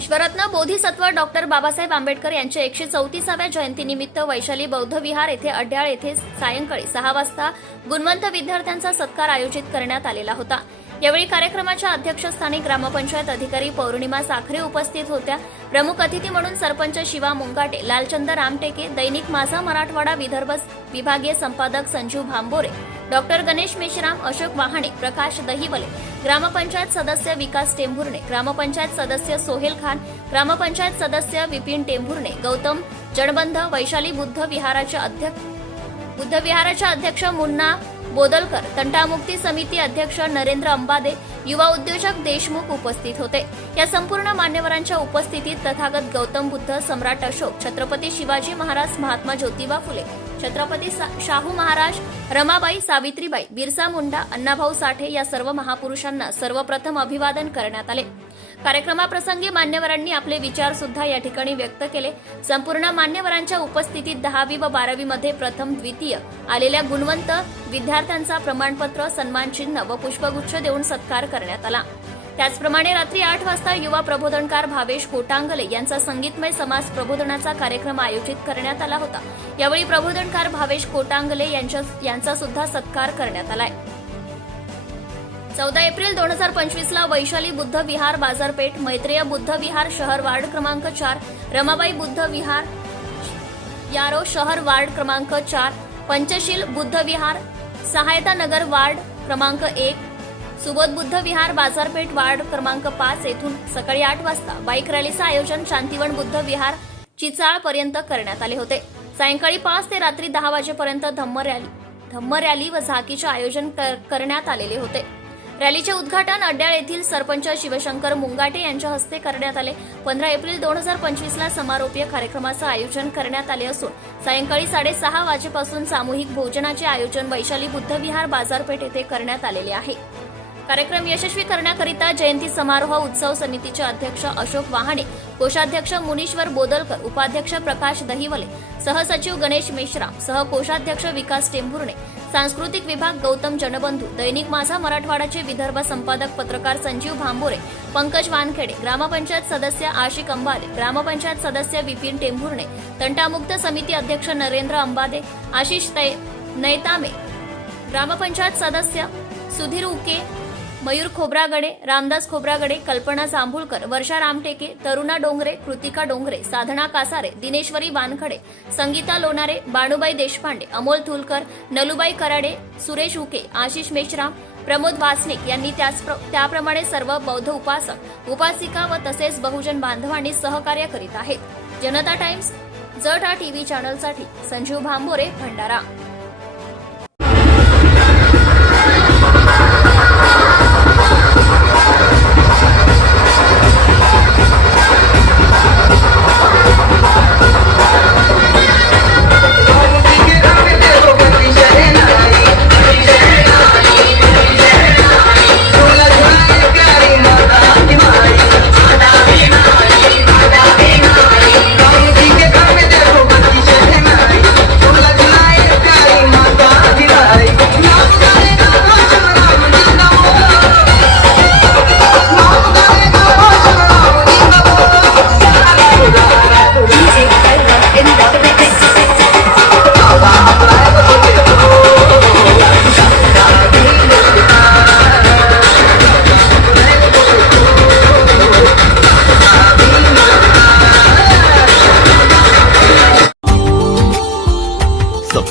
विश्वरत्न बोधिसत्व डॉक्टर बाबासाहेब आंबेडकर यांच्या एकशे चौतीसाव्या जयंतीनिमित्त वैशाली बौद्ध विहार येथे अड्याळ येथे सायंकाळी सहा वाजता गुणवंत विद्यार्थ्यांचा सत्कार आयोजित करण्यात आलेला होता. यावेळी कार्यक्रमाच्या अध्यक्षस्थानी ग्रामपंचायत अधिकारी पौर्णिमा साखरे उपस्थित होत्या. प्रमुख अतिथी म्हणून सरपंच शिवा मुंगाटे लालचंद रामटेके दैनिक माझा मराठवाडा विदर्भ विभागीय संपादक संजीव भांबोरे डॉक्टर गणेश मेश्राम अशोक वाहाणे प्रकाश दहिवले ग्रामपंचायत सदस्य विकास टेंभुर्णे ग्रामपंचायत सदस्य सोहेल खान ग्रामपंचायत सदस्य विपिन टेंभुर्णे गौतम जडबंध वैशाली बुद्ध विहाराचे अध्यक्ष बुद्ध विहाराच्या अध्यक्ष मुन्ना बोदलकर. तंटामुक्ती समिती अध्यक्ष नरेंद्र अंबादे युवा उद्योजक देशमुख उपस्थित होते. या संपूर्ण मान्यवरांच्या उपस्थितीत तथागत गौतम बुद्ध सम्राट अशोक छत्रपती शिवाजी महाराज महात्मा ज्योतिबा फुले छत्रपती सा- शाहू महाराज रमाबाई सावित्रीबाई बिरसा मुंडा अण्णाभाऊ साठे या सर्व महापुरुषांना सर्वप्रथम अभिवादन करण्यात आले. कार्यक्रमाप्रसंगी मान्यवरांनी आपले विचार सुद्धा या ठिकाणी व्यक्त केले. संपूर्ण मान्यवरांच्या उपस्थितीत दहावी व बारावी मध्ये प्रथम द्वितीय आलेल्या गुणवंत विद्यार्थ्यांचा प्रमाणपत्र सन्मानचिन्ह व पुष्पगुच्छ देऊन सत्कार करण्यात आला. त्याचप्रमाणे रात्री आठ वाजता युवा प्रबोधनकार भावेश कोटांगले यांचा संगीतमय समाज प्रबोधनाचा कार्यक्रम आयोजित करण्यात आला होता. यावेळी प्रबोधनकार भावेश कोटांगले यांच्या यांचा सुद्धा सत्कार करण्यात आलाय. चौदा एप्रिल दोन हजार पंचवीस ला वैशाली बुद्ध विहार बाजारपेठ मैत्रेय बुद्ध विहार शहर वार्ड क्रमांक चार रमाबाई बुद्ध विहार यारो शहर वार्ड क्रमांक चार पंचशील बुद्ध विहार सहायता नगर वार्ड क्रमांक एक सुबोध बुद्ध विहार बाजारपेठ वार्ड क्रमांक पाच येथून सकाळी आठ वाजता बाईक रॅलीचं आयोजन शांतिवन बुद्ध विहार चिचाळ पर्यंत करण्यात आले होते. सायंकाळी पाच ते रात्री दहा वाजेपर्यंत धम्म रॅली धम्म रॅली व झाकीचे आयोजन करण्यात आलेले होते. रॅलीचे उद्घाटन अड्याळ येथील सरपंच शिवशंकर मुंगाटे यांच्या हस्ते करण्यात आले. पंधरा एप्रिल दोन हजार पंचवीस ला समारोपीय कार्यक्रमाचं आयोजन करण्यात आले असून सायंकाळी साडेसहा वाजेपासून सामूहिक भोजनाचे आयोजन वैशाली बुद्धविहार बाजारपेठ येथे करण्यात आलेले आहे. कार्यक्रम यशस्वी करण्याकरिता जयंती समारोह उत्सव समितीचे अध्यक्ष अशोक वाहणे कोषाध्यक्ष मुनीश्वर बोदलकर उपाध्यक्ष प्रकाश दहिवले सहसचिव गणेश मेश्राम सहकोषाध्यक्ष विकास टेंभुर्णे सांस्कृतिक विभाग गौतम जनबंधू दैनिक माझा मराठवाडाचे विदर्भ संपादक पत्रकार संजीव भांबोरे पंकज वानखेडे ग्रामपंचायत सदस्य आशिक अंबाले ग्रामपंचायत सदस्य विपिन टेंभुर्णे तंटामुक्त समिती अध्यक्ष नरेंद्र अंबादे आशिष तै- नैतामे ग्रामपंचायत सदस्य सुधीर उके मयूर खोब्रागडे रामदास खोब्रागडे कल्पना जांभुळकर वर्षा रामटेके तरुणा डोंगरे कृतिका डोंगरे साधना कासारे दिनेश्वरी वानखडे संगीता लोणारे बाणूबाई देशपांडे अमोल थुलकर नलुबाई कराडे सुरेश उके आशिष मेश्राम प्रमोद वासनिक यांनी त्याच त्याप्रमाणे सर्व बौद्ध उपासक उपासिका व तसेच बहुजन बांधवांनी सहकार्य करीत आहेत. जनता टाइम्स जटा टीव्ही चॅनलसाठी Sanjeev Bhambore Bhandara.